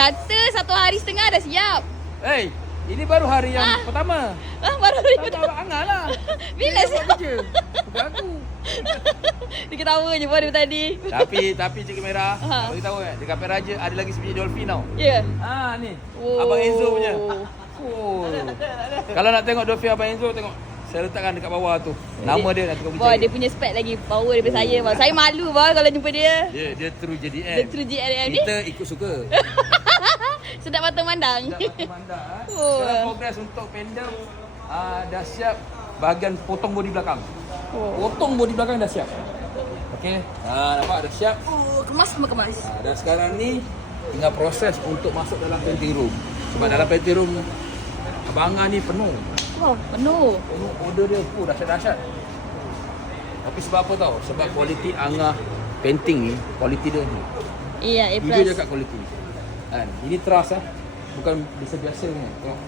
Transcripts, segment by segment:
Kata 1 hari setengah dah siap. Hey, ini baru hari yang pertama. Baru hari Tak pertama. tahu Angah lah. Bila Dia buat siap? kerja. Bukan aku. Dia ketawa je baru tadi. Tapi Cik Kamera, nak bagi tahu dekat Peraja ada lagi sebiji dolphin tau. Ya. Ni. Oh. Abang Enzo punya. Oh. Kalau nak tengok dolphin Abang Enzo, tengok. Saya letakkan dekat bawah tu. Nama dia nanti kau Wah, percaya. dia punya spek lagi power daripada saya. Bang. Saya malu bang kalau jumpa dia. Dia true JDM. Dia true JDM ni. Kita ikut suka. Sedap mata mandang. Dah mata mandang. Oh. Sekarang progres untuk pendem dah siap bahagian potong bodi belakang. Potong bodi belakang dah siap. Okey. Nampak dah siap. Oh, kemas sama kemas. Dan sekarang ni tinggal proses untuk masuk dalam painting room. Sebab dalam painting room Abang Angah ni penuh. Wah, penuh. Penuh order dia dahsyat-dahsyat. Tapi sebab apa tau? Sebab kualiti Angah painting ni, kualiti dia ni. Iya, A+. Video dia kat kualiti. Kan? Ini trust bukan biasa-biasa ni. Tengok.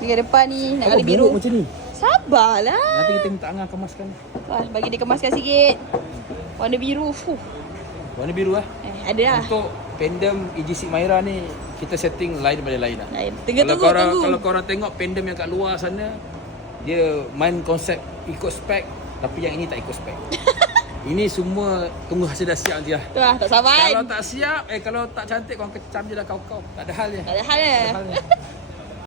Ni kat depan ni nak kali buruk biru. macam ni. Sabarlah. Nanti kita minta Angah kemaskan. Wah, bagi dia kemaskan sikit. Warna biru. Warna biru Ada lah. Untuk pendem EG6 Myra ni kita setting lain daripada lain lah. Lain. Kalau korang tengok pendem yang kat luar sana, dia main konsep ikut spek, tapi yang ini tak ikut spek. Ini semua tunggu hasil dah siap nanti lah. Tu lah, tak sabar. Kalau tak siap, kalau tak cantik korang kecam je lah kau-kau. Tak ada hal dia. Tak ada hal ya. Tak ada hal dia.